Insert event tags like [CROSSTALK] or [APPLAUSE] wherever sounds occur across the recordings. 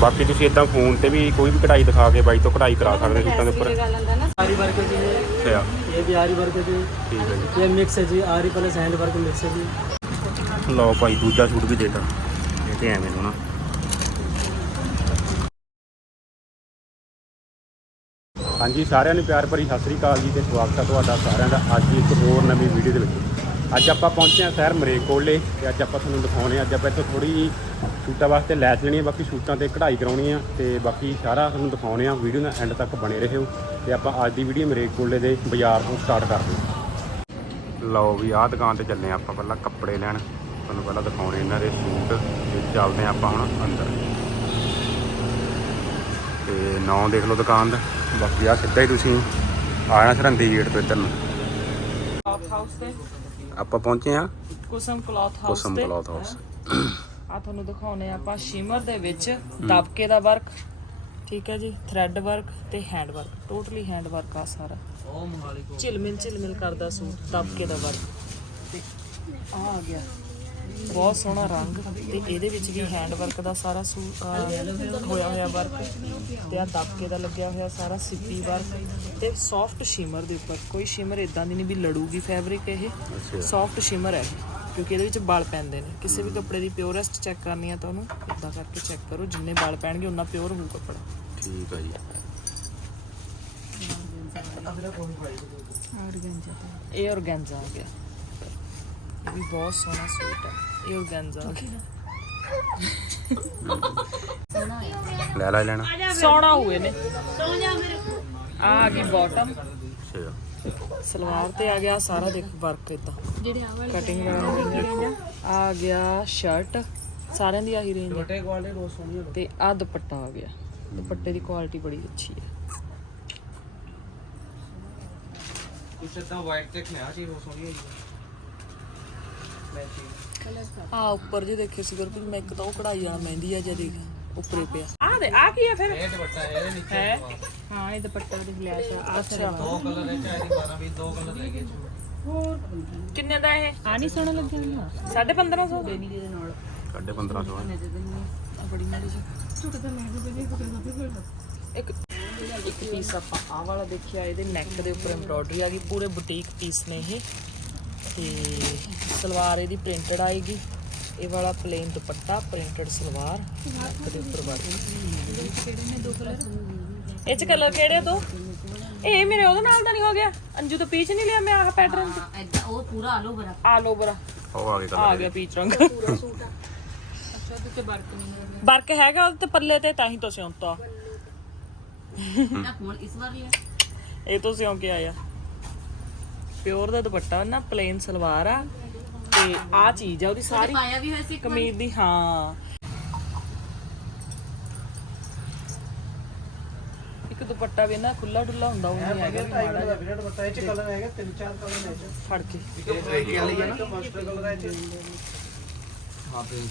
ਬਾਕੀ ਤੁਸੀਂ ਇਦਾਂ ਫੋਨ ਤੇ ਵੀ ਕੋਈ ਵੀ ਕਢਾਈ ਦਿਖਾ ਕੇ ਬਾਈ ਤੋਂ ਕਢਾਈ ਕਰਾ ਸਕਦੇ ਸੂਟਾਂ ਦੇ ਉੱਪਰ। आरी ਲਓ ਭਾਈ ਦੂਜਾ ਸੂਟ ਵੀ ਦੇਤਾ ਇਹ ਤੇ ਐਵੇਂ ਨੂੰ ਹਾਂਜੀ ਸਾਰਿਆਂ ਨੂੰ ਪਿਆਰ ਭਰੀ ਸਤਿ ਸ੍ਰੀ ਅਕਾਲ ਜੀ ਤੇ ਸਵਾਗਤ ਹੈ ਤੁਹਾਡਾ ਸਾਰਿਆਂ ਦਾ ਅੱਜ ਇੱਕ ਹੋਰ ਨਵੀਂ ਵੀਡੀਓ ਦੇ ਵਿੱਚ। ਅੱਜ ਆਪਾਂ ਪਹੁੰਚੇ ਹਾਂ ਸ਼ਹਿਰ ਮਰੇਕੋਲੇ ਤੇ ਅੱਜ ਆਪਾਂ ਤੁਹਾਨੂੰ ਦਿਖਾਉਣੇ ਆ। ਅੱਜ ਆਪਾਂ ਇੱਥੇ ਥੋੜੀ ਸੂਟਾਂ ਵਾਸਤੇ ਲੈਸ ਲੈਣੀ ਹੈ ਬਾਕੀ ਸੂਟਾਂ ਤੇ ਕਢਾਈ ਕਰਾਉਣੀ ਆ ਤੇ ਬਾਕੀ ਸਾਰਾ ਤੁਹਾਨੂੰ ਦਿਖਾਉਣੇ ਆ ਵੀਡੀਓ ਨਾਲ ਐਂਡ ਤੱਕ ਬਣੇ ਰਹੋ ਤੇ ਆਪਾਂ ਅੱਜ ਦੀ ਵੀਡੀਓ ਮਰੇਕੋਲੇ ਦੇ ਬਾਜ਼ਾਰ ਤੋਂ ਸਟਾਰਟ ਕਰਦੇ ਹਾਂ ਲਓ ਵੀ ਆਹ ਦੁਕਾਨ ਤੇ ਚੱਲੇ ਹਾਂ ਆਪਾਂ ਪਹਿਲਾਂ ਕੱਪੜੇ ਲੈਣ ਤੁਹਾਨੂੰ ਪਹਿਲਾਂ ਦਿਖਾਉਣੇ ਇਹਨਾਂ ਦੇ ਸੂਟ ਤੇ ਚੱਲਦੇ ਹਾਂ ਆਪਾਂ ਹੁਣ ਅੰਦਰ। ਤੇ ਨਾਂ ਦੇਖ ਲਓ ਦੁਕਾਨ ਦਾ ਬਾਕੀ ਆ ਸਿੱਧਾ ਹੀ ਤੁਸੀਂ ਆਣਾ ਸਰਹੰਦੀ ਗੇਟ ਤੋਂ ਇੱਧਰ ਨੂੰ। ਕਲੌਥ ਹਾਊਸ ਤੇ। ਆਪਾਂ ਪਹੁੰਚੇ ਆ Kusum cloth house Kusum cloth house ਆ ਤੁਹਾਨੂੰ ਦਿਖਾਉਨੇ ਆਪਾਂ ਸ਼ਿਮਰ ਦੇ ਵਿੱਚ ਦਬਕੇ ਦਾ ਵਰਕ ਠੀਕ ਹੈ ਜੀ ਥ੍ਰੈਡ ਵਰਕ ਤੇ hand work totally hand work ਆ ਸਾਰਾ। ਝਿਲਮਿਲ ਝਿਲਮਿਲ ਕਰਦਾ ਸੂਟ ਦਬਕੇ ਦਾ ਵਰਕ ਤੇ ਆ ਆ ਗਿਆ। ਬਹੁਤ ਸੋਹਣਾ ਰੰਗ ਤੇ ਇਹਦੇ ਵਿੱਚ ਵੀ ਹੈਂਡ ਵਰਕ ਦਾ ਸਾਰਾ ਸੂਟ ਹੋਇਆ ਹੋਇਆ ਵਰਕ ਤੇ ਆ ਦਬਕੇ ਦਾ ਲੱਗਿਆ ਹੋਇਆ ਸਾਰਾ ਸਿੱਪੀ ਵਰਕ ਤੇ ਸੌਫਟ ਸ਼ਿਮਰ ਦੇ ਉੱਪਰ। ਕੋਈ ਸ਼ਿਮਰ ਇਦਾਂ ਦੀ ਨਹੀਂ ਵੀ ਲੜੂਗੀ ਫੈਬਰਿਕ ਇਹ। ਸੌਫਟ ਸ਼ਿਮਰ ਹੈ ਕਿਉਂਕਿ ਇਹਦੇ ਵਿੱਚ ਵਾਲ ਪੈਂਦੇ ਨੇ। ਕਿਸੇ ਵੀ ਕੱਪੜੇ ਦੀ ਪਿਓਰੈਸਟ ਚੈੱਕ ਕਰਨੀ ਆ ਤਾਂ ਉਹਨੂੰ ਇਦਾਂ ਕਰਕੇ ਚੈੱਕ ਕਰੋ ਜਿੰਨੇ ਵਾਲ ਪੈਣਗੇ ਉਨਾ ਪਿਓਰ ਹੋਊ ਕੱਪੜਾ। ਠੀਕ ਆ ਜੀ। ਇਹ ਔਰਗੈਂਜ਼ਾ ਆ ਗਿਆ। ਇਹ ਵੀ ਬਹੁਤ ਸੋਹਣਾ ਸੂਟ ਹੈ ਇਹ ਔਰਗੈਂਜ਼ਾ ਆ ਗਿਆ। ਲੈ ਲੈ ਲੈਣਾ। ਸੋਹਣਾ ਹੋਏ ਨੇ ਆ ਆ ਗਈ ਬਾਟਮ ਅੱਛਾ। ਸਲਵਾਰ ਤੇ ਆ ਗਿਆ ਸਾਰਾ ਦੇਖ ਵਰਕ ਇਦਾਂ ਜਿਹੜੇ ਆ ਆ। ਗਿਆ ਸ਼ਰਟ ਸਾਰਿਆਂ ਦੀ ਆਹੀ ਰੇਂਜ ਛੋਟੇ ਕੁਆਲਿਟੀ ਬਹੁਤ ਸੋਹਣੀ ਤੇ ਆ ਦੁਪੱਟਾ ਆ ਗਿਆ। ਦੁਪੱਟੇ ਦੀ ਕੁਆਲਿਟੀ ਬੜੀ ਅੱਛੀ ਹੈ ਉੱਪਰ ਜੇ ਦੇਖੇ ਸੀ ਗੁਰਪ੍ਰੀਤ ਮੈਂ ਇੱਕ ਤਾਂ ਕਢਾਈ ਵਾਲਾ ਮਹਿੰਦੀ ਆ ਜੇ ਦੇਖ ਪਿਆ। ਆ ਦੇ ਆ ਕੀ ਆ ਫਿਰ? ਇਹ ਦੁਪੱਟਾ ਹੈ ਇਹਦੇ ਨੀਚੇ ਹਾਂ? ਇਹ ਦੁਪੱਟਾ ਦੇਖ ਲਿਆ ਸੀ। ਆ ਦੋ ਕਲਰ ਹੈ ਚਾਹੀਦੀ 12 ਵੀ ਦੋ ਕਲਰ ਹੈਗੇ ਹੋਰ ਕਿੰਨੇ ਦਾ ਇਹ? ਆ ਨਹੀਂ ਸੋਹਣਾ ਲੱਗਿਆ ਹੁੰਦਾ ਦੇ ਨਾਲ। 1550 ਮੈਂ ਬੜੀ ਮਾੜੀ ਜੀ ਇੱਕ ਪੀਸ ਆਪਾਂ ਆਹ ਵਾਲਾ ਦੇਖਿਆ ਇਹਦੇ ਨੈਕ ਦੇ ਉੱਪਰ ਐਮਬ੍ਰੋਇਡਰੀ ਆ ਗਈ ਪੂਰੇ ਬੁਟੀਕ ਪੀਸ ਨੇ ਇਹ। ਤੇ ਸਲਵਾਰ ਇਹਦੀ ਪ੍ਰਿੰਟਡ ਆਏਗੀ। ਇਹ ਵਾਲਾ plain dupatta printed salwar. Neck ਉੱਪਰ ਵਰਕ ਇਹ ਚ ਕਲਰ ਕਿਹੜੇ ਆ ਦੋ? ਇਹ ਮੇਰੇ ਉਹਦੇ ਨਾਲ ਤਾਂ ਨਹੀਂ ਹੋ ਗਿਆ। ਅੰਜੂ ਤੋਂ ਪੀਚ ਨਹੀਂ ਲਿਆ ਮੈਂ ਆਹ ਪੈਟਰਨ ਚ। ਏਦਾਂ ਉਹ ਪੂਰਾ ਆਲੂ ਬਰਾ ਆਲ ਓਵਰ ਉਹ ਆ ਗਏ ਆ ਕਲਰ ਗਿਆ ਪੀਚ ਰੰਗ। ਵਰਕ ਹੈਗਾ ਉਹਦੇ ਤੇ ਪੱਲੇ ਤੇ ਤਾਂ ਹੀ ਤੋਂ ਸਿਉਂਤਾ ਨਾ ਹੁਣ ਇਸ ਵਾਰ ਇਹ ਤੋਂ ਸਿਉਂ ਕੇ ਆਇਆ। ਪਿਓਰ ਦਾ ਦੁਪੱਟਾ ਨਾ ਪਲੇਨ ਸਲਵਾਰ ਆ। ਤੇ ਆ ਚੀਜ਼ ਆ ਉਹਦੀ ਸਾਰੀ। ਪਾਇਆ ਵੀ ਹੋਇਆ ਸੀ ਇੱਕ ਕਮੀਜ਼ ਦੀ ਹਾਂ ਇੱਕ ਦੁਪੱਟਾ ਵੀ ਨਾ ਖੁੱਲਾ ਡੁੱਲਾ ਹੁੰਦਾ ਉਹ ਨਹੀਂ ਹੈਗਾ ਵੀ ਮਾੜਾ ਜਿਹਾ। ਵੀਰੇ ਦੁਪੱਟਾ ਇਹ ਚ ਕਲਰ ਹੈਗੇ ਤਿੰਨ ਚਾਰ ਕਲਰ ਨੇ ਫੜ ਕੇ ਚ ਇਹ ਤਰੀਕੇ ਵਾਲੀ ਹੈ ਨਾ ਮਾਸਟਰ ਕਲਰ ਹੈ ਇਹ ਹਾਂ ਪ੍ਰਿੰਟ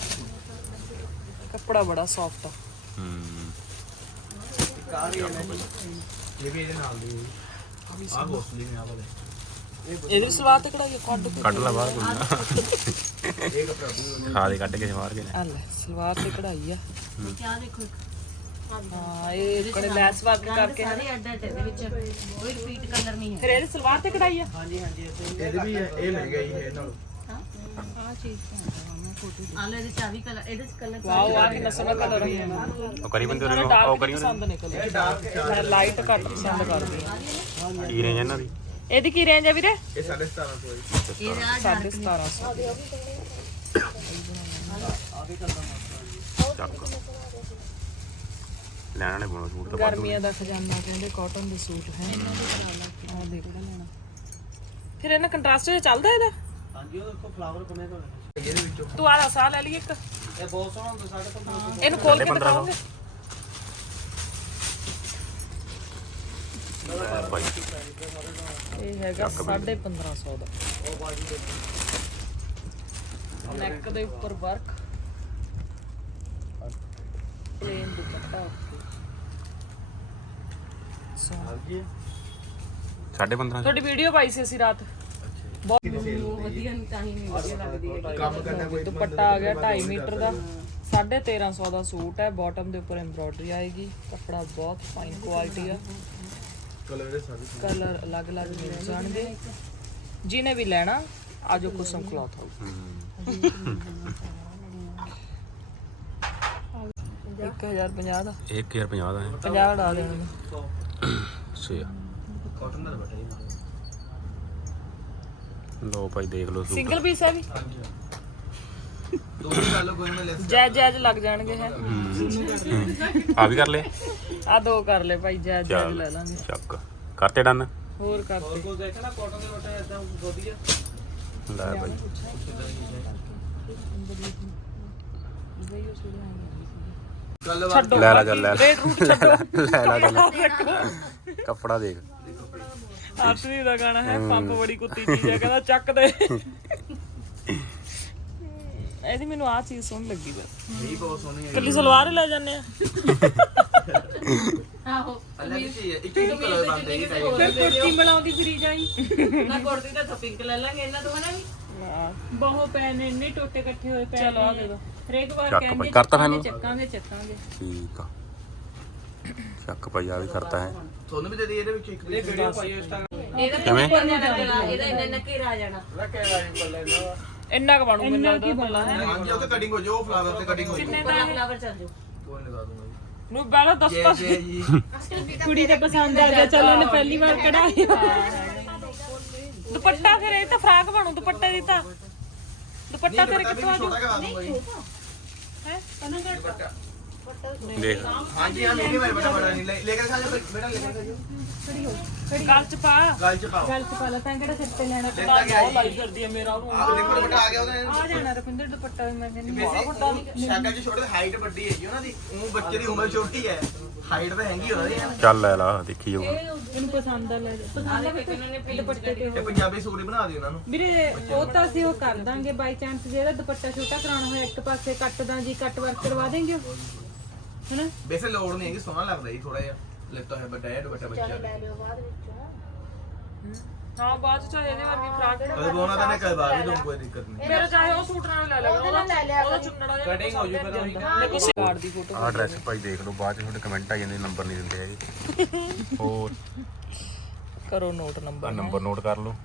ਕੱਪੜਾ ਬੜਾ ਸੌਫਟ ਆ ਹੂੰ ਕਾਰੀ ਹੈ ਨਾ ਇਹ ਵੀ ਇਹਦੇ ਨਾਲ ਦੀ ਆ ਗੋਸਟ ਦੀ ਆ ਵਾਲੇ ਇਹਦੇ ਵੀ ਸਲਵਾਰ ਤੇ ਕਢਾਈ ਕੇ ਕੱਢ ਲੈ ਬਾਹਰ ਕੋਈ ਨਾ। ਇਹ ਕਪੜਾ ਖਾ ਦੇ ਕੇ ਬਾਹਰ ਕੇ ਆ ਲੈ ਸਲਵਾਰ ਤੇ ਕਢਾਈ ਆ ਹੂੰ। ਹਾਂ ਇਹ ਇਹਦੇ 'ਚ ਕੋਲੇ ਲੈਸ ਵਰਕ ਕਰਕੇ ਨਾ। ਸਾਰੇ ਅੱਡ ਅੱਡ ਇਹਦੇ ਵਿੱਚ ਕੋਈ ਰਿਪੀਟ ਕਲਰ ਨਹੀਂ ਹੈ ਫਿਰ ਇਹਦੇ ਸਲਵਾਰ ਤੇ ਕਢਾਈ ਆ? ਇਹਦੇ ਵੀ ਇਹ ਇਹ ਮਹਿੰਗਾ ਹੀ ਹੈ ਇਹ ਨਾਲੋਂ ਆਲੇ ਇਹਦੇ ਚ ਆ ਵੀ ਕਲਰ ਇਹਦੇ ਚ ਕਲਰ ਵਾਓ ਆ ਕਿੰਨਾ ਸੋਹਣਾ ਕਲਰ ਹੈ ਉਹ ਕਰੀ ਬੰਦੇ ਉਹਨਾਂ ਨੂੰ ਉਹ ਡਾਰਕ ਕਰੀ ਪਸੰਦ ਨਿਕਲਦਾ ਇਹ ਡਾਰਕ ਮੈਂ ਲਾਈਟ ਘੱਟ ਪਸੰਦ ਕਰਦੀ ਹਾਂ। ਉਹਨਾਂ ਕੀ ਰੇਂਜ ਇਹਨਾਂ ਦੀ? ਇਹਦੀ ਕੀ ਰੇਂਜ ਆ ਵੀਰੇ? ਇਹ 1750 ਹੋਈ ਇਹ ਆ 1750 ਚੱਕ। ਲੈਣ ਵਾਲੇ ਬੋਲ ਸੂਟ ਤਾਂ ਵਾਧੂ ਗਰਮੀਆਂ ਦਾ ਖਜ਼ਾਨਾ ਕਹਿੰਦੇ ਕਾਟਨ ਦੇ ਸੂਟ ਹੈ। ਇਹਨਾਂ ਦੇ ਕਰਾਉਣਾ ਦੇਖ ਲੈਣਾ? ਫਿਰ ਇਹਨਾਂ ਕੰਟਰਾਸਟ ਚ ਚੱਲਦਾ ਇਹਦਾ? ਹਾਂਜੀ ਉਹ ਦੇਖੋ ਫਲਾਵਰ ਕਿਵੇਂ ਤੋਂ ਇਹਦੇ ਵਿੱਚੋਂ ਤੂੰ ਆਹ ਦਾ ਸਾਹ ਲੈ ਲਈ ਇੱਕ। ਇਹ ਬਹੁਤ ਸੋਹਣਾ ਹੁੰਦਾ ਸਾਡੇ ਕੋਲ ਇਹਨੂੰ ਖੋਲ ਕੇ ਦਿਖਾਓਗੇ ਇਹ ਹੈਗਾ 1550 ਦਾ। ਨੈਕ ਦੇ। ਉੱਪਰ ਵਰਕ ਪਲੇਨ ਦੁਪੱਟਾ। ਉੱਤੇ ਸੋਹਣਾ ਜੀ ਸਾਢੇ 1500 ਤੁਹਾਡੀ ਵੀਡੀਓ ਪਾਈ ਸੀ ਅਸੀਂ ਰਾਤ। ਵਧੀਆ ਨਹੀਂ ਤਾਂ ਹੀ ਨਹੀਂ ਵਧੀਆ ਲੱਗਦੀ ਹੈ ਕੰਮ ਕਰਨਾ ਕੋਈ ਦੁਪੱਟਾ ਆ ਗਿਆ 2.5 ਮੀਟਰ ਦਾ। 1350 ਦਾ ਸੂਟ ਹੈ ਬਾਟਮ ਦੇ ਉੱਪਰ ਐਮਬ੍ਰੋਇਡਰੀ ਆਏਗੀ। ਕੱਪੜਾ ਬਹੁਤ ਫਾਈਨ ਕੁਆਲਿਟੀ ਆ। ਕਲਰ ਦੇ ਸਾਰੇ ਕਲਰ ਅਲੱਗ-ਅਲੱਗ ਮਿਲ ਜਾਣਗੇ। ਜਿਹਨੇ ਵੀ ਲੈਣਾ ਆਜੋ ਕੁਸਮ ਕਲੌਥ ਹਾਊਸ 1050 ਦਾ। 1050 ਦਾ ਹੈ। 50 ਡਾ ਦੇਣਗੇ ਸੇ ਕਾਟਨ ਦਾ ਦੁਪੱਟਾ ਜੀ ਨਾਲ ਲੋ ਭਾਈ ਦੇਖ ਲਓ ਸੂਟ ਸਿੰਗਲ ਪੀਸ ਹੈ ਵੀ ਦੋ ਹੀ ਕਰ ਲਓ ਕੋਈ ਮੈਂ ਲੈਸ ਜੈ ਜੈਜ ਲੱਗ ਜਾਣਗੇ ਹੈ ਆ ਵੀ ਕਰ ਲੈ ਆ ਦੋ ਕਰ ਲੈ ਭਾਈ ਜੈ ਜੈਜ ਚੱਲ ਲੈ ਲਾਂਗੇ ਚੱਕ ਕਰਤੇ ਡਨ ਹੋਰ ਕਰ ਹੋਰ ਕੋਈ ਦੇਖਣਾ ਕਾਟਨ ਦੇ ਦੁਪੱਟਾ ਇਦਾਂ ਵਧੀਆ ਲੈ ਭਾਈ ਗੱਲ ਬਾਤ ਛੱਡੋ ਲੈ ਲਾ ਚੱਲ ਲੈ ਲਾ। ਰੇਟ ਰੂਟ ਛੱਡੋ। ਲੈ ਲਾ ਚੱਲ ਕੱਪੜਾ ਦੇਖ। ਆਰਤੀ ਦਾ ਗਾਣਾ ਹੈ ਪੰਪ ਬੜੀ ਕੁੱਤੀ ਚੀਜ਼ ਹੈ ਕਹਿੰਦਾ ਚੱਕ ਦੇ। ਇਹਦੀ ਮੈਨੂੰ ਆ ਚੀਜ਼ ਸੋਹਣੀ ਲੱਗੀ ਬਸ ਇਹ ਬਹੁਤ ਸੋਹਣੀ ਹੈ। ਕੱਲੀ ਸਲਵਾਰ ਹੀ ਲੈ ਜਾਂਦੇ ਆ। ਆਹੋ। ਅੱਲਾ ਦੀ ਚੀਜ਼ ਹੈ ਇੱਕ ਹੀ ਕਲਰ ਬੰਦੇ ਹੀ ਟਾਈਪ ਫਿਰ ਕੁਰਤੀ ਬਣਾਉਂਦੀ ਫਰੀ ਜਾਈ। ਨਾ ਕੁਰਤੀ ਤਾਂ ਪਿੰਕ ਲੈ ਲਾਂਗੇ ਇਹਨਾਂ ਤੋਂ ਹਨਾ ਵੀ। ਬਹੁਤ ਪੈਨ ਇੰਨੇ ਟੋਟੇ ਇਕੱਠੇ ਹੋਏ ਪੈਨ ਚਲੋ ਆ ਦੇ ਦੋ। ਹਰੇਕ ਵਾਰ ਚੱਕ ਭਾਈ ਕਰਤਾ ਫਾਈਨਲ ਚੱਕਾਂਗੇ ਚੱਕਾਂਗੇ। ਠੀਕ ਆ। ਚੱਕ ਭਾਈ ਆ ਵੀ ਕਰਤਾ ਹੈ। ਤੁਹਾਨੂੰ ਵੀ ਦੇ ਦੇ ਇਹਦੇ ਵਿੱਚ ਇੱਕ ਵੀਡੀਓ ਪਾਈ ਇੰਸਟਾਗ੍ਰਾਮ ਇਹਦਾ ਕਿਵੇਂ? ਕਿਵੇਂ ਇਹਦਾ ਇੰਨਾ ਇੰਨਾ ਘੇਰਾ ਆ ਜਾਣਾ। ਇੰਨਾ ਕ ਬਣੂ ਮੈਨੂੰ ਲੱਗਦਾ। ਬੱਲਾ ਹੈ ਹਾਂਜੀ ਉਹ ਤੇ ਕਟਿੰਗ ਹੋ ਜਾਓ ਫਲਾਵਰ ਤੇ ਕਟਿੰਗ ਹੋ ਜਾਓ ਉੱਪਰਲਾ ਫਲਾਵਰ ਚੱਲ ਜਾਓ ਕੋਈ ਲਗਾ ਦੂੰਗਾ ਜੀ। ਨੂੰ ਪਹਿਲਾਂ ਦੱਸ ਜੈ ਤਾਂ ਜੈ ਜੀ ਕੁੜੀ ਤੇ ਪਸੰਦ ਆ ਗਿਆ ਚਲੋ ਉਹਨੇ ਪਹਿਲੀ ਵਾਰ ਕਢਾਇਆ ਦੁਪੱਟਾ ਫਿਰ ਇਹ ਤਾਂ ਫਰਾਕ ਬਣੂ ਦੁਪੱਟੇ ਦੀ ਤਾਂ। ਦੁਪੱਟਾ ਤੇਰੇ ਦੁਪੱਟਾ ਕਿੱਥੋਂ ਆ ਵੀ ਛੋਟਾ ਕਰਾ ਦੂੰਗਾ ਜੀ। ਦੇਖ। ਹਾਂਜੀ ਹਾਂ ਮੇਰੇ ਬਾਰੇ ਬੜਾ ਬੜਾ ਨਹੀਂ। ਲੈ ਕੇ ਖਾ ਜਾ ਬੇਟਾ ਲੈ ਕੇ ਜਾਓ ਗੱਲ ਚ ਪਾ। ਗੱਲ ਚ ਪਾਓ। ਗੱਲ ਚ ਪਾ ਲਾ ਤਾਂ ਕਿਹੜਾ ਸਿਰ ਤੇ ਲੈਣਾ? ਗਿਆ ਬਹੁਤ ਲਾਈ ਕਰਦੀ ਹੈ ਮੇਰਾ ਉਹਨੂੰ ਆਹ ਦੇਖੋ ਦੁਪੱਟਾ ਆ ਗਿਆ ਉਹਦਾ। ਆ ਜਾਣਾ ਰਪਿੰਦਰ ਦੁਪੱਟਾ ਵੀ ਮੈਂ ਕਹਿੰਦੀ ਵੈਸੇ ਸ਼ਕਲ ਚ ਛੋਟੇ ਹਾਈਟ ਵੱਡੀ ਹੈਗੀ ਉਹਨਾਂ ਦੀ। ਉਹ ਬੱਚੇ ਦੀ ਉਮਰ ਛੋਟੀ ਹੈ। ਹਾਈਟ ਤਾਂ ਹੈਗੀ ਉਹਨਾਂ ਦੀ ਚੱਲ ਲੈ ਲਾ ਦੇਖੀ ਜਾਊਗਾ। ਇਹਨੂੰ ਪਸੰਦ ਆ ਲੈ ਜਾ। ਪਸੰਦ ਆ ਇਹਨਾਂ ਨੇ ਦੁਪੱਟੇ ਤੇ ਤੇ ਪੰਜਾਬੀ ਸੂਟ ਹੀ ਬਣਾ ਦਿਓ ਉਹਨਾਂ ਨੂੰ। ਵੀਰੇ ਉਹ ਤਾਂ ਅਸੀਂ ਉਹ ਕਰ ਦਾਂਗੇ ਬਾਈ ਚਾਂਸ ਜਿਹੜਾ ਦੁਪੱਟਾ ਛੋਟਾ ਕਰਾਉਣਾ ਹੋਇਆ ਇੱਕ ਪਾਸੇ ਕੱਟ ਦਾਂ ਜੀ ਕੱਟ ਵਰਕ ਕਰਵਾ ਦੇਂਗੇ ਉਹ? ਹਨਾ? ਵੈਸੇ ਲੋੜ ਨਹੀਂ ਹੈਗੀ ਸੋਹਣਾ ਲੱਗਦਾ ਜੀ ਥੋੜਾ ਜਿਹਾ। ਲਿੱਤਾ ਹੋਇਆ ਵੱਡਾ ਹੈ ਦੁਪੱਟਾ ਬੱਚਾ ਹਾਂ ਬਾਅਦ ਚ ਚਾਹੇ ਇਹਦੇ ਵਰਗੀ ਫਰਾਕ ਕਦੇ ਬੋਨਾ ਤਾਂ ਮੈਂ ਕਰਵਾ ਵੀ ਦੂੰ ਕੋਈ ਦਿੱਕਤ ਨਹੀਂ। ਮੇਰਾ ਚਾਹੇ ਉਹ ਸੂਟ ਨਾਲ ਲੈ ਲੈ ਉਹਦਾ ਉਹਦਾ ਚੁੰਨੜਾ ਜਿਹਾ ਕਟਿੰਗ ਹੋ ਜੂ ਫਿਰ ਮੈਂ ਕਿਸੇ ਕਾਰਡ ਦੀ ਫੋਟੋ ਆਹ ਡਰੈਸ ਭਾਈ ਦੇਖ ਲਓ ਬਾਅਦ ਚ ਤੁਹਾਡੇ ਕਮੈਂਟ ਆ ਜਾਂਦੇ ਨੰਬਰ ਨਹੀਂ ਦਿੰਦੇ ਹੈਗੇ। ਹੋਰ [LAUGHS] ਕਰੋ ਨੋਟ ਆ ਨੰਬਰ ਨੰਬਰ ਨੋਟ ਕਰ ਲਓ।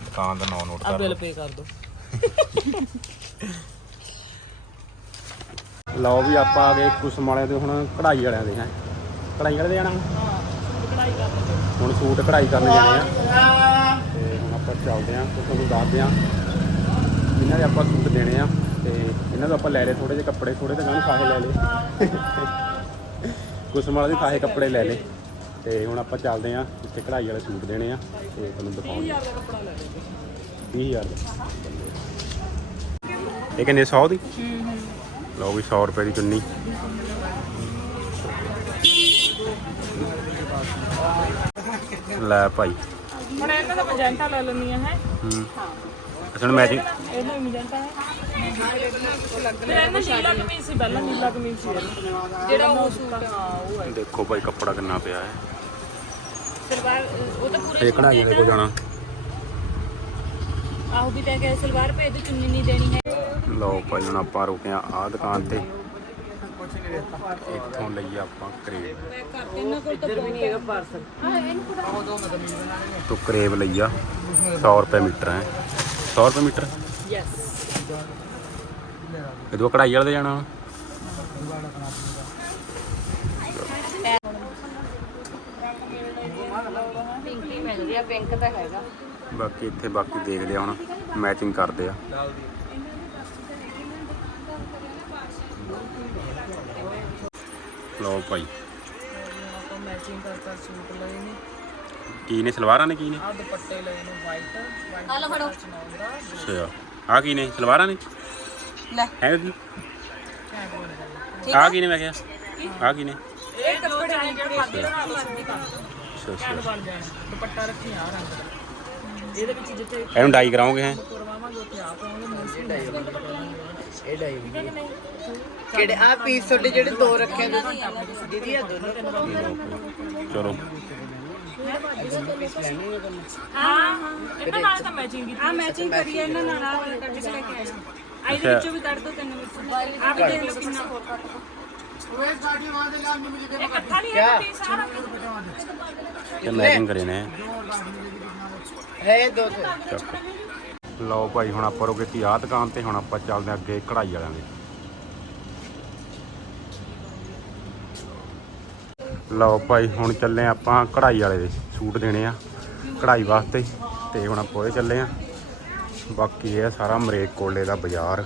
ਦੁਕਾਨ ਦਾ ਨਾਮ ਨੋਟ ਆ ਕਰ ਬਿੱਲ ਲਓ। ਪੇ ਕਰ ਦੋ ਲਓ ਵੀ ਆਪਾਂ ਆ ਗਏ ਕੁਸਮ ਵਾਲਿਆਂ ਦੇ ਹੁਣ ਕਢਾਈ ਵਾਲਿਆਂ ਦੇ ਹੈ। ਕਢਾਈ ਵਾਲੇ ਦੇ ਜਾਣਾ। ਹੁਣ? ਦੋ ਹੁਣ ਸੂਟ ਕਢਾਈ ਕਰਨ ਜਾਣੇ ਆ। ਤੇ ਹੁਣ ਆਪਾਂ ਚੱਲਦੇ ਆ ਤੇ ਤੁਹਾਨੂੰ ਦੱਸਦੇ ਆ ਇਹਨਾਂ ਦੇ ਆਪਾਂ ਸੂਟ ਦੇਣੇ ਆ। ਤੇ ਇਹਨਾਂ ਤੋਂ ਆਪਾਂ ਲੈ ਲਏ ਥੋੜੇ ਜਿਹੇ ਕੱਪੜੇ ਥੋੜੇ ਤੇ ਗਾਂ ਫਾਹੇ ਲੈ ਲਏ। ਕੁਸਮ ਵਾਲੇ ਦੇ ਫਾਹੇ ਕੱਪੜੇ ਲੈ ਲਏ। ਤੇ ਹੁਣ ਆਪਾਂ ਚੱਲਦੇ ਆ ਜਿੱਥੇ ਕਢਾਈ ਵਾਲੇ ਸੂਟ ਦੇਣੇ ਆ। ਤੇ ਤੁਹਾਨੂੰ ਦਿਖਾਉਂਦੇ ਆ। 20000 ਦਾ ਇਹ ਕਿੰਨੇ 100 ਦੀ? ਲਓ ਵੀ 100 ਰੁਪਏ ਦੀ ਚੁੰਨੀ। ਲੈ ਭਾਈ। ਹੁਣ ਇਹਨਾਂ ਦਾ ਮਜੈਂਟਾ ਲੈ ਲੈਣੀ ਹੈ ਹੂੰ। ਅਸਲ ਮੈਚਿੰਗ ਇਹਦਾ ਵੀ ਮਜੈਂਟਾ ਹੈ। ਮੇਰਾ ਇਹਨਾਂ ਨੀਲਾ ਕਮੀਜ਼ ਸੀ ਪਹਿਲਾਂ ਨੀਲਾ ਕਮੀਜ਼ ਸੀ। ਇਹਦਾ। ਜਿਹੜਾ ਉਹ ਸੂਟ ਹਾਂ ਉਹ ਹੈ। ਦੇਖੋ ਭਾਈ ਕੱਪੜਾ ਕਿੰਨਾ ਪਿਆ ਹੈ। ਸਲਵਾਰ ਉਹ ਤਾਂ ਪੂਰੇ ਇਹ ਕਢਾਈ ਦੇ ਕੋ ਜਾਣਾ। ਆਹੋ ਵੀ ਤਾਂ ਕਹੇ ਸਲਵਾਰ ਭੇਜ ਦੋ ਚੁੰਨੀ ਨਹੀਂ ਦੇਣੀ ਹੈ। ਲਓ ਭਾਈ ਹੁਣ ਆਪਾਂ ਰੁਕੇ ਆ ਆਹ ਦੁਕਾਨ ਤੇ। ਇੱਥੋਂ ਲਈ ਆਪਾਂ ਕਰੇਬ ਇਹਨਾਂ ਕੋਲ ਤਾਂ ਨਹੀਂ ਹੈਗਾ ਪਾਰਸਲ ਤੋਂ ਕਰੇਬ ਲਈ ਆ। 100 ਰੁਪਏ ਮੀਟਰ ਹੈ। 100 ਰੁਪਏ ਮੀਟਰ? ਯੈਸ ਇਹਦੋਂ ਕਢਾਈ ਵਾਲੇ ਜਾਣਾ ਹੁਣ? ਪਿੰਕ ਹੀ ਮਿਲ ਰਿਹਾ ਪਿੰਕ ਤਾਂ ਹੈਗਾ। ਬਾਕੀ ਇੱਥੇ ਬਾਕੀ ਦੇਖਦੇ ਆ ਹੁਣ। ਮੈਚਿੰਗ ਕਰਦੇ ਆ ਨਾਲ ਦੀ ਲਓ ਭਾਈ। ਆਪਾਂ ਮੈਚਿੰਗ ਕਰ ਕਰ ਸੂਟ ਲਏ ਨੇ ਕੀ ਨੇ? ਸਲਵਾਰਾਂ ਨੇ ਕੀ ਨੇ? ਆ ਦੁਪੱਟੇ ਲਏ ਨੇ ਵਾਈਟ ਵਾਈਟ ਆ ਲਓ ਫੜੋ। ਅੱਛਾ। ਆ ਕੀ ਨੇ? ਸਲਵਾਰਾਂ ਨੇ? ਲੈ। ਹੈ ਕੀ ਆ ਕੀ ਨੇ ਮੈਂ ਕਿਹਾ? ਆ ਕੀ ਨੇ? ਇਹ ਕੱਪੜੇ ਨਹੀਂ ਜਿਹੜੇ ਬਣਾ ਲਓ ਸੂਟ ਆ। ਅੱਛਾ ਅੱਛਾ। ਬਣ ਜਾਣ ਦੁਪੱਟਾ ਰੱਖੀ ਆ ਰੰਗ ਦਾ। ਇਹਦੇ ਵਿੱਚ ਜਿੱਥੇ ਇਹਨੂੰ ਡਾਈ ਕਰਾਉਂਗੇ ਹੈ? ਕਰਵਾਵਾਂਗੇ ਉੱਥੇ ਆ ਪਾਉਂਗੇ ਮੋਸਟਲੀ ਇਹ ਡਾਈ ਕਿਹੜੇ ਆ ਪੀਸ ਤੁਹਾਡੇ ਜਿਹੜੇ ਦੋ ਰੱਖੇ ਨੇ? ਦੀਦੀ ਆ ਦੋਨੋਂ ਚਲੋ। ਹਾਂ ਹਾਂ। ਇਹਨਾਂ ਨਾਲ ਤਾਂ ਮੈਚਿੰਗ ਕੀਤੀ ਆ ਮੈਚਿੰਗ ਕਰੀ ਇਹਨਾਂ ਨਾਲ ਆ ਵਾਲਾ ਕੱਢ ਕੇ ਲੈ ਕੇ ਆਇਆ ਇਹਦੇ ਵਿੱਚੋਂ ਵੀ ਕੱਢ ਦੋ ਤਿੰਨ ਵਿੱਚ ਆਪ ਦੇਖ ਲਓ ਕਿੰਨਾ ਇਕੱਠਾ ਨਹੀਂ ਹੈ ਪੀਸ ਸਾਰਾ ਤੇ ਮੈਚਿੰਗ ਕਰੇ ਨੇ ਹੈ ਦੋ ਤੇ। ਲਓ ਭਾਈ ਹੁਣ ਆਪਾਂ ਰੁਕੇ ਤੀ ਆਹ ਦੁਕਾਨ ਤੇ ਹੁਣ ਆਪਾਂ ਚੱਲਦੇ ਹਾਂ ਅੱਗੇ ਕਢਾਈ ਵਾਲਿਆਂ ਦੇ। ਲਓ ਭਾਈ, ਹੁਣ ਚੱਲੇ ਹਾਂ ਆਪਾਂ ਕਢਾਈ ਵਾਲੇ ਦੇ ਸੂਟ ਦੇਣੇ ਆ, ਕਢਾਈ ਵਾਸਤੇ, ਤੇ ਹੁਣ ਆਪਾਂ ਉਹਦੇ ਚੱਲੇ ਆ। ਬਾਕੀ ਇਹ ਸਾਰਾ ਮਰੇਕ ਕੋਲੇ ਦਾ ਬਾਜ਼ਾਰ।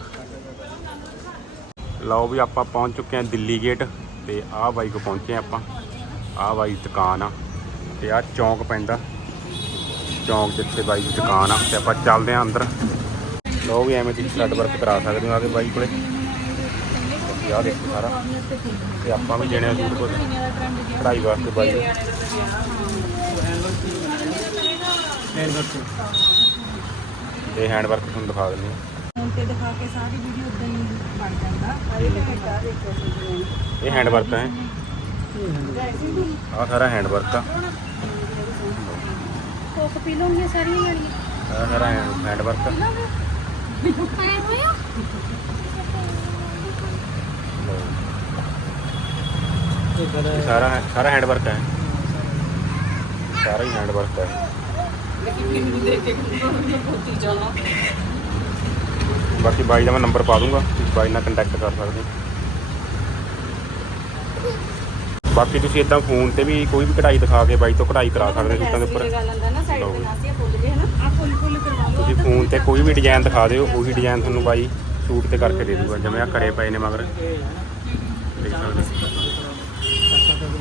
ਲਓ ਵੀ ਆਪਾਂ ਪਹੁੰਚ ਚੁੱਕੇ ਹਾਂ ਦਿੱਲੀ ਗੇਟ ਤੇ ਆਹ ਬਾਈ ਕੋ ਪਹੁੰਚੇ ਆਪਾਂ। ਆਹ ਬਾਈ ਦੁਕਾਨ ਆ, ਤੇ ਆਹ ਚੌਂਕ ਪੈਂਦਾ ਚੌਂਕ ਜਿੱਥੇ ਬਾਈ ਦੀ ਦੁਕਾਨ ਆ, ਤੇ ਆਪਾਂ ਚੱਲਦੇ ਆਂ ਅੰਦਰ। ਲੋ ਵੀ ਐਵੇਂ ਤੁਸੀਂ ਥਰੈਡ ਵਰਕ ਕਰਾ ਸਕਦੇ ਹੋ ਆ ਕੇ ਬਾਈ ਕੋਲੇ। ਆਹ ਦੇਖੋ ਸਾਰਾ। ਤੇ ਆਪਾਂ ਵੀ ਦੇਣੇ ਆ ਸੂਟ ਕੋਲ ਕਢਾਈ ਵਾਸਤੇ ਬਾਈ। ਤੇ ਹੈਂਡ ਵਰਕ ਤੁਹਾਨੂੰ ਦਿਖਾ ਦਿੰਦੇ ਆ। ਫੋਨ ਤੇ ਦਿਖਾ ਕੇ ਸਾਰੀ ਵੀਡੀਓ ਉਦਾਂ ਹੀ ਬਣ ਜਾਂਦਾ। ਇਹ ਹੈਂਡ ਵਰਕ ਹੈ? ਆਹ ਸਾਰਾ ਹੈਂਡ ਵਰਕ ਆ। ਕੋਕ ਪੀ ਲਓਗੇ ਸਾਰੀਆਂ ਆਹ ਸਾਰਾ ਹੈਂਡ ਵਰਕ ਸਾਰਾ ਸਾਰਾ ਹੈਂਡ ਵਰਕ ਹੈ। ਸਾਰਾ ਹੀ ਹੈਂਡ ਵਰਕ ਹੈ ਬਾਕੀ ਬਾਈ ਦਾ ਮੈਂ ਨੰਬਰ ਪਾ ਦੂੰਗਾ ਤੁਸੀਂ ਬਾਈ ਨਾਲ ਕੰਟੈਕਟ ਕਰ ਸਕਦੇ ਹੋ। ਬਾਕੀ ਤੁਸੀਂ ਇਦਾਂ ਫੋਨ ਤੇ ਵੀ ਕੋਈ ਵੀ ਕਢਾਈ ਦਿਖਾ ਕੇ ਬਾਈ ਤੋਂ ਕਢਾਈ ਕਰਾ ਸਕਦੇ ਹੋ ਸੂਟਾਂ ਦੇ ਉੱਪਰ। ਗੱਲ ਆਂਦਾ ਨਾ ਸਾਈਡ ਲਓ। ਤੇ ਨਾਸੀਆ ਫੁੱਲ ਜੇ ਹਨਾ। ਆ ਫੁੱਲ ਫੁੱਲ ਕਰਵਾ ਲਓ ਤੁਸੀਂ ਫੋਨ ਤੇ ਕੋਈ ਵੀ ਡਿਜ਼ਾਈਨ ਦਿਖਾ ਦਿਓ ਉਹੀ ਡਿਜ਼ਾਈਨ ਤੁਹਾਨੂੰ ਬਾਈ ਸੂਟ ਤੇ ਕਰਕੇ ਦੇ ਦੂਗਾ ਜਿਵੇਂ ਆ ਘਰੇ ਪਏ ਨੇ ਮਗਰ। ਦੇਖ ਸਕਦੇ ਹਾਂ।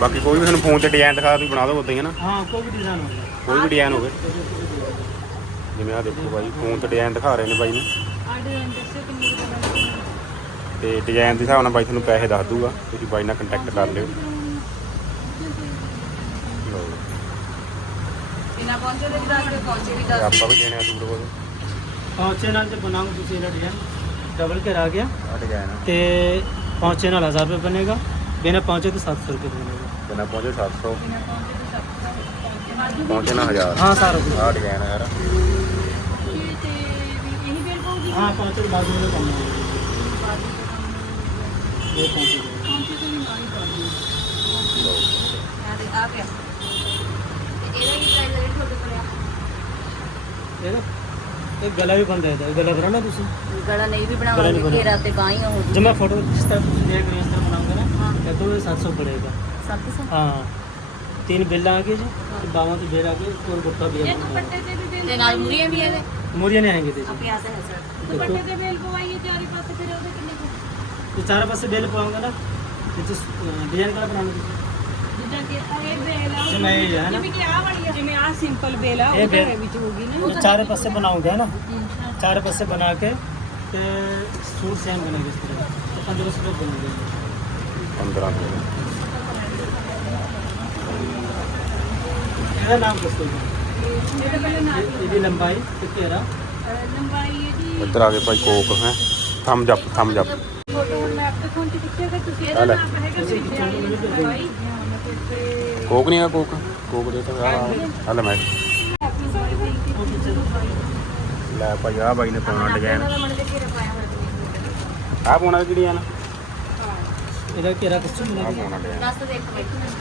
ਬਾਕੀ ਕੋਈ ਵੀ ਤੁਹਾਨੂੰ ਫੋਨ ਤੇ ਡਿਜ਼ਾਈਨ ਦਿਖਾ ਤੁਸੀਂ ਬਣਾ ਦਿਓ ਉਦਾਂ ਹੀ ਨਾ। ਹਾਂ ਕੋਈ ਵੀ ਡਿਜ਼ਾਈਨ ਹੋਵੇ। ਕੋਈ ਵੀ ਡਿਜ਼ਾਈਨ ਹੋਵੇ। ਜਿਵੇਂ ਆ ਦੇਖੋ ਬਾਈ ਫੋਨ ਤੇ ਡਿਜ਼ਾਈਨ ਦਿਖਾ ਰਹੇ ਨੇ ਬਾਈ ਨੇ। ਤੇ ਡਿਜ਼ਾਈਨ ਦੇ ਹਿਸਾਬ ਨਾਲ ਬਾਈ ਤੁਹਾਨੂੰ ਪੈਸੇ ਦੱਸ ਦੂਗਾ ਤੁਸੀਂ ਬਾਈ ਨਾਲ ਕੰਟੈਕਟ ਕਰ ਲਿਓ। ਬਿਨਾ ਪਹੁੰਚੇ ਦੇ ਵੀ ਦੱਸ ਵੀ ਦੱਸ ਆਪਾਂ ਵੀ ਦੇਣੇ ਆ ਦੂਰ ਕੋਲ ਪਹੁੰਚੇ ਨਾਲ ਤੇ ਬਣਾਉਂਗੇ ਤੁਸੀਂ ਇਹਦਾ ਡਿਜ਼ਾਈਨ डबल के आ गया ਆ ਡਿਜ਼ਾਈਨ ते पहुँचे नाल हज़ार रुपये बनेगा बिना पहुँचे तो सात सौ रुपये बनेगा ਬਿਨਾ ਪਹੁੰਚੇ 700 ਪਹੁੰਚੇ ਨਾ 1000 हाँ सारा कुछ ਆ ਡਿਜ਼ਾਈਨ ਹੈ ਯਾਰ हाँ पहुँचे तो बाजू में कम ये पहुँचे ਆ ਗਿਆ ਤੇ ਇਹਦਾ ਕੀ ਪ੍ਰਾਈਸ ਹੈ ਜਿਹੜੀ ਤੁਹਾਡੇ ਕੋਲ ਆ ये ना एक गला भी बंद रहता है गला करा ना तुझे ਗਲਾ ਨਹੀਂ ਵੀ ਗਲਾ ਨਹੀਂ ਬਣਾਵਾਂਗੇ ਬਣਾਉਣਾ। ਘੇਰਾ ਤੇ ਬਾਹਾਂ ਹੋ जब मैं फोटो जिस तरह तुझे देख रही हूँ इस तरह बनाऊंगा ना या तो सात सौ पड़ेगा 700 हाँ तीन बेला आगे जी बावा तो बेल आगे और गुट्टा भी है ਤੇ ਨਾਲ ਮੁਰੀਆਂ ਵੀ ਇਹਦੇ मुरिया नहीं आएंगे देखो ਆਪਣੇ ਆਸੇ ਹੈ ਸਰ दुपट्टे ਤੇ ਵੇਲ ਪਵਾਈਏ ਚਾਰੇ ਪਾਸੇ ਫਿਰ ਉਹਦੇ ਕਿੰਨੇ तो चार पास से बेल पाऊंगा ना तो जिस डिजाइन का बनाना तुझे ਜਿੱਦਾਂ ਕਿ ਇਹ ਵੇਲ ਆ जो मैं ये है ना ਜਿਵੇਂ ਕਿ ਆਹ ਵਾਲੀ ਆ ਜਿਵੇਂ ਆਹ ਸਿੰਪਲ ਵੇਲ ਆ ये ਉਹਦੇ बेल ਵਿੱਚ ਹੋਊਗੀ ਨਾ तो चार पास से बनाऊंगा है ना चार पास से बना के ते सूट सेम बनेगा इस तरह तो पंद्रह सौ रुपये बनेगा 15 ਸੌ ਇਹਦਾ ਨਾਮ ਦੱਸੋ ਜੀ ਇਹਦੀ ਲੰਬਾਈ ਕਿੰਨੀ ਹੈ ਲੰਬਾਈ ਇਹਦੀ ਇੱਧਰ ਆ ਗਏ ਭਾਈ ਕੋਕ ਹੈ ਥੰਮ ਅਪ ਥੰਮ ਅਪ ਫੋਟੋ ਹੁਣ ਮੈਂ ਆਪਣੇ ਫੋਨ 'ਚ ਖਿੱਚਿਆ ਤੁਸੀਂ ਆ ਇਹਦਾ ਲੈ ਨਾਮ ਹੈਗਾ ਲੰਬਾਈ ਕੋਕ ਨਹੀਂ ਆ ਕੋਕ? ਕੋਕ ਦੇ ਤਾਂ ਆ ਲੈ ਮੈਂ। ਲੈ ਭਾਈ ਆ ਬਾਈ ਨੇ ਪਾਉਣਾ ਡਿਜ਼ਾਈਨ। ਦਾ ਦੇ ਆ ਪਾਉਣਾ ਕਿਹੜੀ ਆ ਨਾ? ਇਹਦਾ ਘੇਰਾ ਕਿਸ ਨੂੰ ਆ ਪਾਉਣਾ ਡਿਜ਼ਾਈਨ। ਦੱਸ ਦੇ ਇੱਕ ਮਿੰਟ।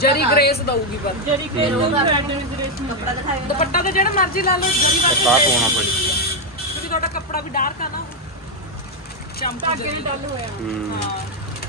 ਜਰੀ ਗ੍ਰੇਸ ਦਊਗੀ ਪਰ ਜਿਹੜੀ ਕਿ ਉਹ ਗ੍ਰੇਸ ਕੱਪੜਾ ਦਿਖਾਓ ਦੁਪੱਟਾ ਤੇ ਜਿਹੜਾ ਮਰਜ਼ੀ ਲਾ ਲਓ ਜਰੀ ਵਾਲਾ ਇੱਕ ਆ ਪਾਉਣਾ ਭਾਈ। ਕਿਉਂਕਿ ਤੁਹਾਡਾ ਕੱਪੜਾ ਵੀ ਡਾਰਕ ਆ ਨਾ। ਚਮਕਾ ਜਰੀ ਡੱਲ ਹੋਇਆ ਹੂੰ।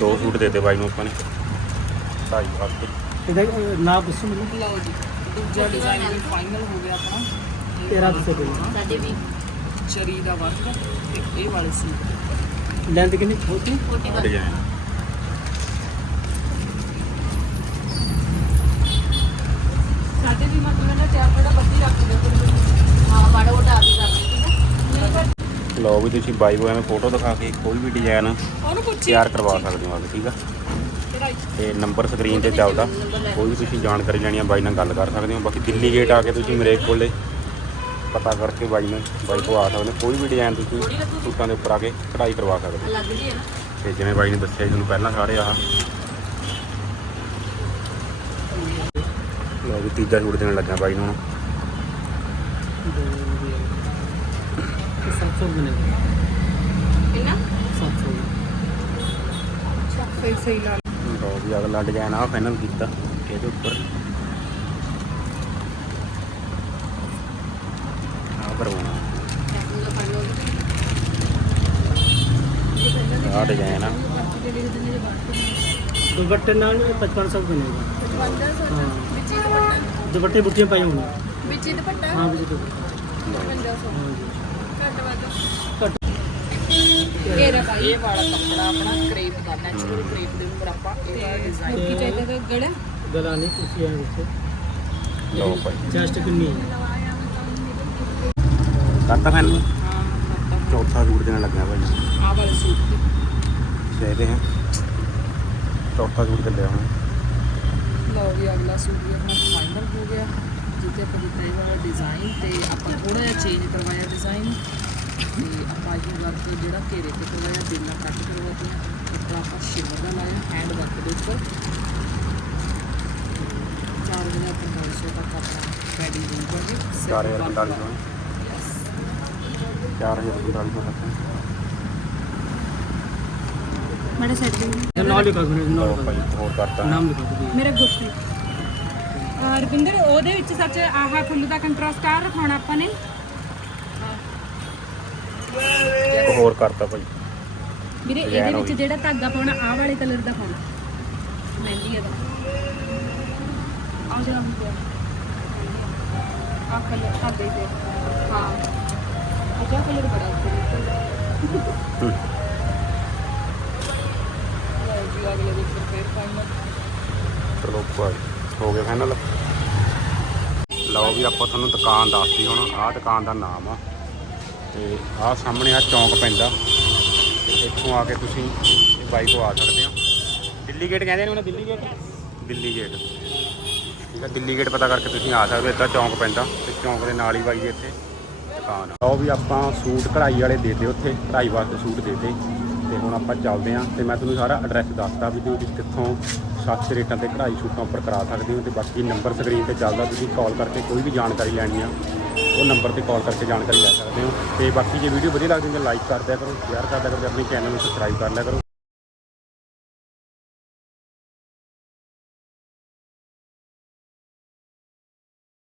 ਦੋ ਸੂਟ ਦੇਤੇ ਬਾਈ ਨੂੰ ਆਪਾਂ ਨੇ। ਢਾਈ ਵਾਸਤੇ ਇਹਦਾ ਨਾਮ ਦੱਸੋ ਮੈਨੂੰ। ਲਓ ਜੀ ਦੂਜਾ ਡਿਜ਼ਾਈਨ ਵੀ ਫਾਈਨਲ ਹੋ ਗਿਆ ਆਪਣਾ। ਤੇਰਾ ਦੱਸੋ ਕੋਈ ਚਰੀ ਦਾ ਵਰਕ ਤੇ ਇਹ ਵਾਲੇ ਸੀ ਲੈਂਥ ਕਿੰਨੀ? ਛੋਟੀ ਡਿਜ਼ਾਈਨ ਸਾਡੇ ਵੀ ਮਤਲਬ ਨਾ ਚਾਰ ਬੜਾ ਬੱਤੀ ਰੱਖ ਦਿਓ ਹਾਂ ਮਾੜਾ ਮੋਟਾ ਆ ਵੀ ਕਰਨੀ ਲਓ ਵੀ ਤੁਸੀਂ ਬਾਈ ਬੋਏ ਐਵੇਂ ਫੋਟੋ ਦਿਖਾ ਕੇ ਕੋਈ ਵੀ ਡਿਜ਼ਾਈਨ ਤਿਆਰ ਕਰਵਾ ਸਕਦੇ ਹੋ ਆ ਠੀਕ ਆ? ਤੇ ਨੰਬਰ ਸਕਰੀਨ ਤੇ ਚੱਲਦਾ। ਕੋਈ ਵੀ ਤੁਸੀਂ ਜਾਣਕਾਰੀ ਲੈਣੀ ਆ ਬਾਈ ਨਾਲ ਗੱਲ ਕਰ ਸਕਦੇ ਹੋ। ਬਾਕੀ ਦਿੱਲੀ ਗੇਟ ਆ ਕੇ ਤੁਸੀਂ ਮੇਰੇ ਕੋਲੇ ਪਤਾ ਕਰਕੇ ਬਾਈ ਨੂੰ ਬਾਈ ਤੋਂ ਆ ਸਕਦੇ ਹੋ। ਕੋਈ ਵੀ ਡਿਜ਼ਾਈਨ ਤੁਸੀਂ ਸੂਟਾਂ ਦੇ ਉੱਪਰ ਆ ਕੇ ਕਢਾਈ ਕਰਵਾ ਸਕਦੇ ਹੋ। ਨਾ। ਤੇ ਜਿਵੇਂ ਬਾਈ ਨੇ ਦੱਸਿਆ ਤੁਹਾਨੂੰ ਪਹਿਲਾਂ ਸਾਰੇ ਆਹ। ਲਓ ਵੀ ਤੀਜਾ ਸੂਟ ਦੇਣ ਲੱਗਾ ਬਾਈ ਨੂੰ ਹੁਣ। ਸੱਤ ਸੌ ਬਣੇਗਾ ਕਿੰਨਾ? ਸੱਤ ਸੌ ਸਹੀ ਸਹੀ ਲਾ ਲਓ ਵੀ ਅਗਲਾ ਡਿਜ਼ਾਈਨ ਆ ਫਾਈਨਲ ਕੀਤਾ। ਇਹਦੇ ਉੱਪਰ। ਆ ਕਰਵਾਉਣਾ ਆ ਡਿਜ਼ਾਈਨ ਆ ਦੁਪੱਟੇ ਨਾਲ 5500 ਬਣੇਗਾ ਹਾਂ। ਦੁਪੱਟੇ। ਬੁੱਟੀਆਂ ਪਾਈ ਹੋਣਗੀਆਂ ਵਿੱਚ ਹੀ ਦੁਪੱਟਾ? ਹਾਂ ਵਿੱਚ ਦੁਪੱਟਾ। ਇਹ ਵਾਲਾ ਕੱਪੜਾ ਆਪਣਾ ਕ੍ਰੇਪ ਦਾ ਨੈਚੁਰਲ ਕ੍ਰੇਪ ਦੇ ਉੱਪਰ ਆਪਾਂ ਇਹ ਵਾਲਾ ਡਿਜ਼ਾਈਨ ਚਾਹੀਦਾ ਤਾਂ ਗੜਾ ਗਲਾ ਨਹੀਂ ਤੁਸੀਂ ਆ ਵਿੱਚ ਲਓ ਭਾਈ ਜਸਟ ਕਿੰਨੀ ਹੈ ਕਰਤਾ ਫਾਈਨਲ ਹਾਂ ਆਪਾਂ ਚੌਥਾ ਸੂਟ ਦੇਣ ਲੱਗਾ ਭਾਈ ਆਹ ਵਾਲੇ ਸੂਟ ਤੇ ਚਾਹੀਦੇ ਹੈ ਚੌਥਾ ਸੂਟ ਤੇ ਲਿਆ ਹੁਣ ਲਓ ਵੀ ਅਗਲਾ ਸੂਟ ਵੀ ਆਪਣਾ ਫਾਈਨਲ ਹੋ ਗਿਆ ਜਿੱਥੇ ਆਪਾਂ ਦਿੱਤਾ ਇਹ ਵਾਲਾ ਡਿਜ਼ਾਈਨ ਤੇ ਆਪਾਂ ਥੋੜਾ ਜਿਹਾ ਚੇਂਜ ਕਰਵਾਇਆ ਡਿਜ਼ਾਈਨ ਤੇ ਆਪਾਂ ਇਹ ਵਰਕ ਜਿਹੜਾ ਘੇਰੇ ਤੇ ਕਰਵਾਇਆ ਬਿੱਲਾ ਕੱਟ ਕਰਵਾਇਆ ਕੱਪੜਾ ਆਪਾਂ ਸ਼ਿਵਰ ਦਾ ਲਾਇਆ ਹੈਂਡ ਵਰਕ ਦੇ ਉੱਪਰ। ਚਾਰ ਹਜ਼ਾਰ ਪੰਤਾਲੀ ਸੌ ਤੱਕ ਆਪਾਂ ਵੈਡਿੰਗ ਹੋਊਗਾ ਜੀ ਚਾਰ ਹਜ਼ਾਰ ਪੰਤਾਲੀ ਸੌ। ਚਾਰ ਹਜ਼ਾਰ ਪੰਤਾਲੀ ਸੌ ਤੱਕ। ਬੜਾ ਸੈਟ ਦੇ ਨਾਲ ਲਿਖਾ ਦੋ ਨਾਲ ਲਓ ਰਵਿੰਦਰ ਉਹਦੇ ਵਿੱਚ ਸੱਚ ਆਹ ਫੁੱਲ ਦਾ ਕੰਟਰਾਸਟ ਆ ਰਖਾਉਣਾ ਆਪਾਂ ਨੇ। ਇੱਕ ਹੋਰ ਕਰਤਾ ਭਾਈ। ਵੀਰੇ ਇਹਦੇ ਹੋ ਵਿੱਚ। ਜਿਹੜਾ ਧਾਗਾ ਪਾਉਣਾ ਆਹ ਵਾਲੇ ਕਲਰ ਦਾ ਪਾਉਣਾ। ਮਹਿੰਦੀ ਦਾ ਆ ਜਾ ਆ। ਕਲਰ ਧਾਗੇ ਤੇ। ਹਾਂ। ਜਿਹਾ ਕਲਰ ਬੜਾ ਲਓ ਜੀ ਅਗਲੇ ਦੇ ਉੱਪਰ ਫੇਰ ਫਾਈਨਲ ਚਲੋ ਭਾਈ ਹੋ ਗਿਆ ਫਾਈਨਲ ਲਓ ਵੀ ਆਪਾਂ ਤੁਹਾਨੂੰ ਦੁਕਾਨ ਦੱਸਤੀ ਹੁਣ ਆਹ ਦੁਕਾਨ ਦਾ ਨਾਮ ਆ। ਤੇ ਆਹ ਸਾਹਮਣੇ ਆ ਚੌਂਕ ਪੈਂਦਾ। ਇੱਥੋਂ ਆ ਕੇ ਤੁਸੀਂ ਇਹ ਬਾਈ ਕੋ ਆ ਸਕਦੇ ਹੋ। ਦਿੱਲੀ ਗੇਟ ਕਹਿੰਦੇ ਨੇ ਉਹਨੇ ਦਿੱਲੀ ਗੇਟ ਦਿੱਲੀ ਗੇਟ ਠੀਕ ਆ ਦਿੱਲੀ ਗੇਟ ਪਤਾ ਕਰਕੇ ਤੁਸੀਂ ਆ ਸਕਦੇ ਹੋ ਇੱਦਾਂ ਚੌਂਕ ਪੈਂਦਾ। ਤੇ ਚੌਂਕ ਦੇ ਨਾਲ ਹੀ ਬਾਈ ਇੱਥੇ ਦੁਕਾਨ ਆ। ਲਓ ਵੀ ਆਪਾਂ ਸੂਟ ਕਢਾਈ ਵਾਲੇ ਦੇਤੇ ਉੱਥੇ ਕਢਾਈ ਵਾਸਤੇ ਸੂਟ ਦੇਤੇ। ਤੇ ਹੁਣ ਆਪਾਂ ਚੱਲਦੇ ਆਂ ਤੇ ਮੈਂ ਤੁਹਾਨੂੰ ਸਾਰਾ ਐਡਰੈਸ ਦੱਸਦਾ ਵੀ ਤੁਸੀਂ ਕਿੱਥੋਂ ਸਸਤੇ ਰੇਟਾਂ ਤੇ ਕਢਾਈ ਛੂਟਾਂ ਉੱਪਰ ਕਰਾ ਸਕਦੇ ਹੋ ਤੇ ਬਾਕੀ ਨੰਬਰ ਸਕਰੀਨ ਤੇ ਚੱਲਦਾ, ਤੁਸੀਂ ਕਾਲ ਕਰਕੇ ਕੋਈ ਵੀ ਜਾਣਕਾਰੀ ਲੈਣੀ ਆ, ਉਹ ਨੰਬਰ ਤੇ ਕਾਲ ਕਰਕੇ ਜਾਣਕਾਰੀ ਲੈ ਸਕਦੇ ਹੋ ਤੇ ਬਾਕੀ ਜੇ ਵੀਡੀਓ ਵਧੀਆ ਲੱਗਦੀ ਤਾਂ ਲਾਈਕ ਕਰ ਦਿਆ ਕਰੋ ਸ਼ੇਅਰ ਕਰ ਦਿਆ ਕਰੋ ਤੇ ਆਪਣੇ ਚੈਨਲ ਨੂੰ ਸਬਸਕ੍ਰਾਈਬ ਕਰ ਲਿਆ ਕਰੋ।